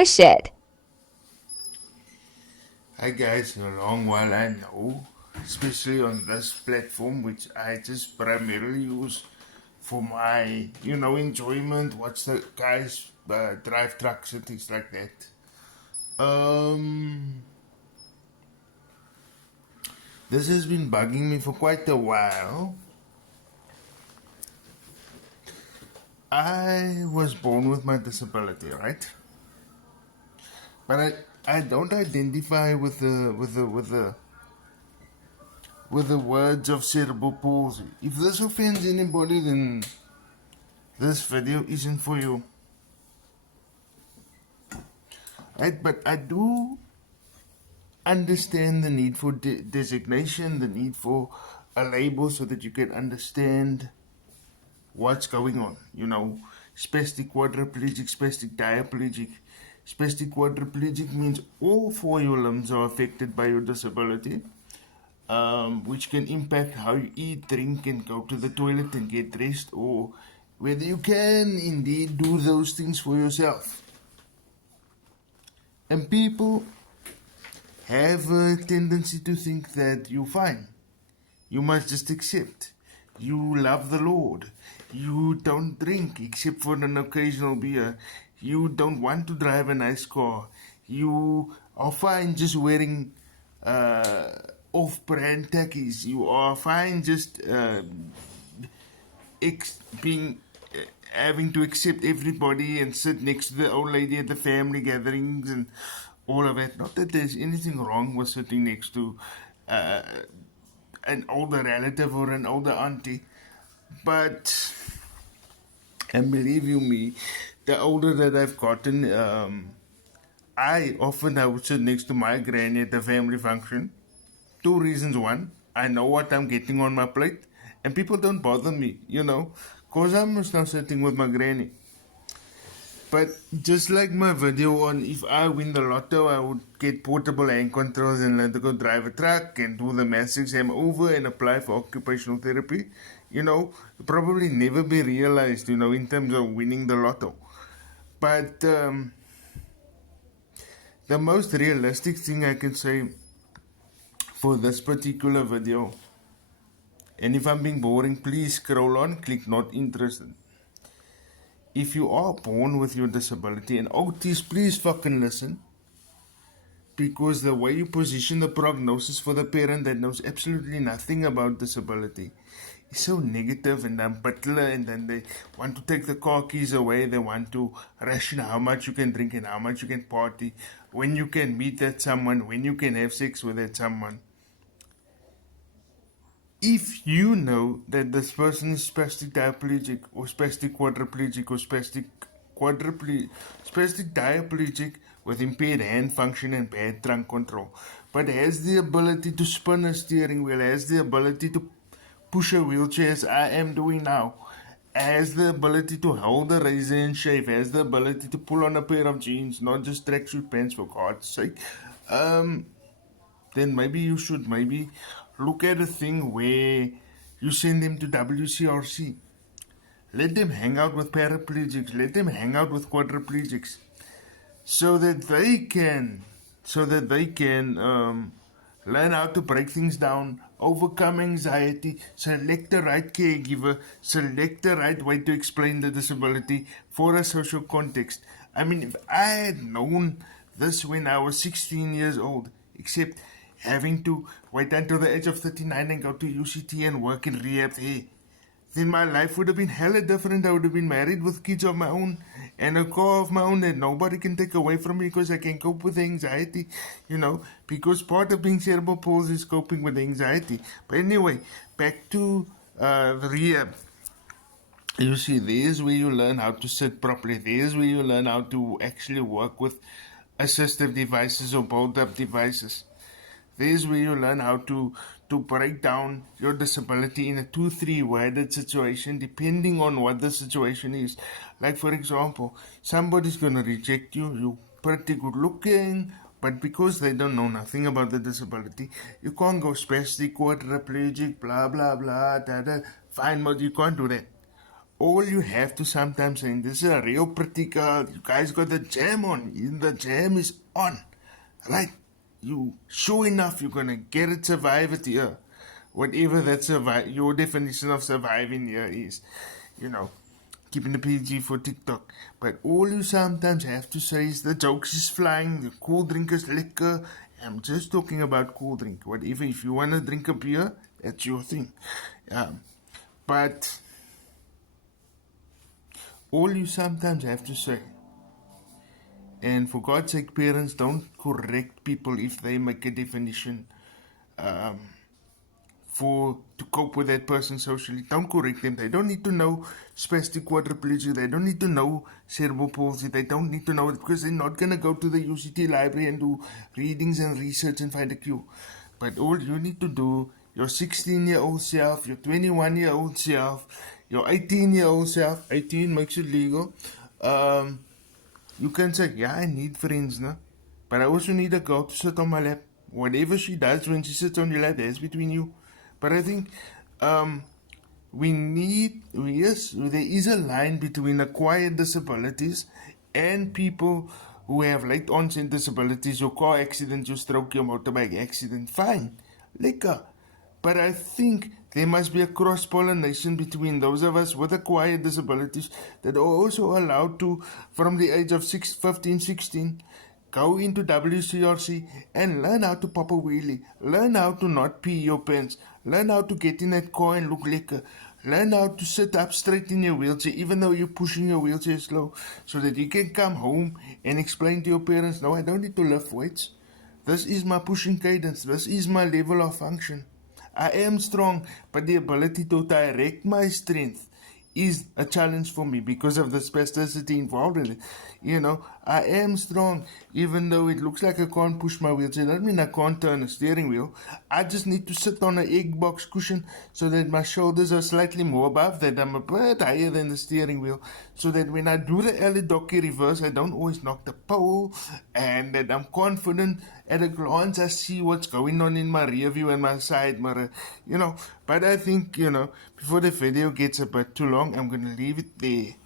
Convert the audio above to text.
push it. Hi guys, a long while I know, especially on this platform which I just primarily use for my, enjoyment, watch the guys drive trucks and things like that. Um, this has been bugging me for quite a while. I was born with my disability, right? But I don't identify with the words of cerebral palsy. If this offends anybody, then this video isn't for you. Right? But I do understand the need for designation, the need for a label so that you can understand what's going on. Spastic quadriplegic, spastic diaplegic. Spastic quadriplegic means all four of your limbs are affected by your disability, which can impact how you eat, drink, and go to the toilet and get dressed, or whether you can indeed do those things for yourself. And people have a tendency to think that you're fine. You must just accept. You love the Lord. You don't drink except for an occasional beer. You don't want to drive a nice car. You are fine just wearing off-brand tackies. You are fine just being having to accept everybody and sit next to the old lady at the family gatherings and all of that. Not that there's anything wrong with sitting next to uh, an older relative or an older auntie, but and believe you me, the older that I've gotten, I would sit next to my granny at the family function. Two reasons. One, I know what I'm getting on my plate, and people don't bother me, because I'm just now sitting with my granny. But just like my video on if I win the lotto, I would get portable hand controls and learn to go drive a truck and do the math exam over and apply for occupational therapy. Probably never be realized, in terms of winning the lotto. But the most realistic thing I can say for this particular video, and if I'm being boring, please scroll on, click not interested. If you are born with your disability, and OTs, please fucking listen, because the way you position the prognosis for the parent that knows absolutely nothing about disability is so negative and unbutler, and then they want to take the car keys away. They want to ration how much you can drink and how much you can party, when you can meet that someone, when you can have sex with that someone. If you know that this person is spastic diaplegic or spastic quadriplegic or spastic diaplegic with impaired hand function and bad trunk control, but has the ability to spin a steering wheel, has the ability to push a wheelchair as I am doing now, has the ability to hold a razor and shave, has the ability to pull on a pair of jeans, not just tracksuit pants for God's sake, then maybe you should look at a thing where you send them to WCRC. Let them hang out with paraplegics. Let them hang out with quadriplegics, so that they can learn how to break things down, overcome anxiety, select the right caregiver, select the right way to explain the disability for a social context. I mean, if I had known this when I was 16 years old, except having to wait until the age of 39 and go to UCT and work in rehab there, then my life would have been hella different. I would have been married with kids of my own and a car of my own that nobody can take away from me because I can cope with anxiety, because part of being cerebral palsy is coping with anxiety. But anyway, back to rehab. You see, there's where you learn how to sit properly. There's where you learn how to actually work with assistive devices or build up devices. There's where you learn how to break down your disability in a 2-3 worded situation, depending on what the situation is. Like, for example, somebody's gonna reject you, you're pretty good looking, but because they don't know nothing about the disability, you can't go spastic, quadriplegic, blah blah blah, da da. Fine, but you can't do that. all you have to sometimes say, this is a real pretty girl, you guys got the jam on, the jam is on, right? You, sure enough, you're gonna get it, survive it here. Whatever that your definition of surviving here is, keeping the PG for TikTok. But all you sometimes have to say is the jokes is flying, the cool drink is liquor. I'm just talking about cool drink. Whatever, if you want to drink a beer, that's your thing. But all you sometimes have to say, and for God's sake, parents, don't correct people if they make a definition to cope with that person socially. Don't correct them. They don't need to know spastic quadriplegia. They don't need to know cerebral palsy. They don't need to know it because they're not going to go to the UCT library and do readings and research and find a cure. But all you need to do, your 16-year-old self, your 21-year-old self, your 18-year-old self, 18 makes it legal, you can say, yeah, I need friends, no? But I also need a girl to sit on my lap. Whatever she does when she sits on your lap, that's between you. But I think there is a line between acquired disabilities and people who have late onset disabilities, your car accident, your stroke, your motorbike accident. Fine, lekker. But I think there must be a cross-pollination between those of us with acquired disabilities that are also allowed to, from the age of 15, 16, go into WCRC and learn how to pop a wheelie, learn how to not pee your pants, learn how to get in that car and look lekker, learn how to sit up straight in your wheelchair even though you're pushing your wheelchair slow, so that you can come home and explain to your parents, no, I don't need to lift weights. This is my pushing cadence. This is my level of function. I am strong, but the ability to direct my strength is a challenge for me because of the spasticity involved in it. I am strong, even though it looks like I can't push my wheelchair. That means I can't turn a steering wheel. I just need to sit on an egg box cushion so that my shoulders are slightly more above that. I'm a bit higher than the steering wheel, so that when I do the Elidoki reverse, I don't always knock the pole, and that I'm confident. At a glance, I see what's going on in my rear view and my side mirror, But I think, before the video gets a bit too long, I'm going to leave it there.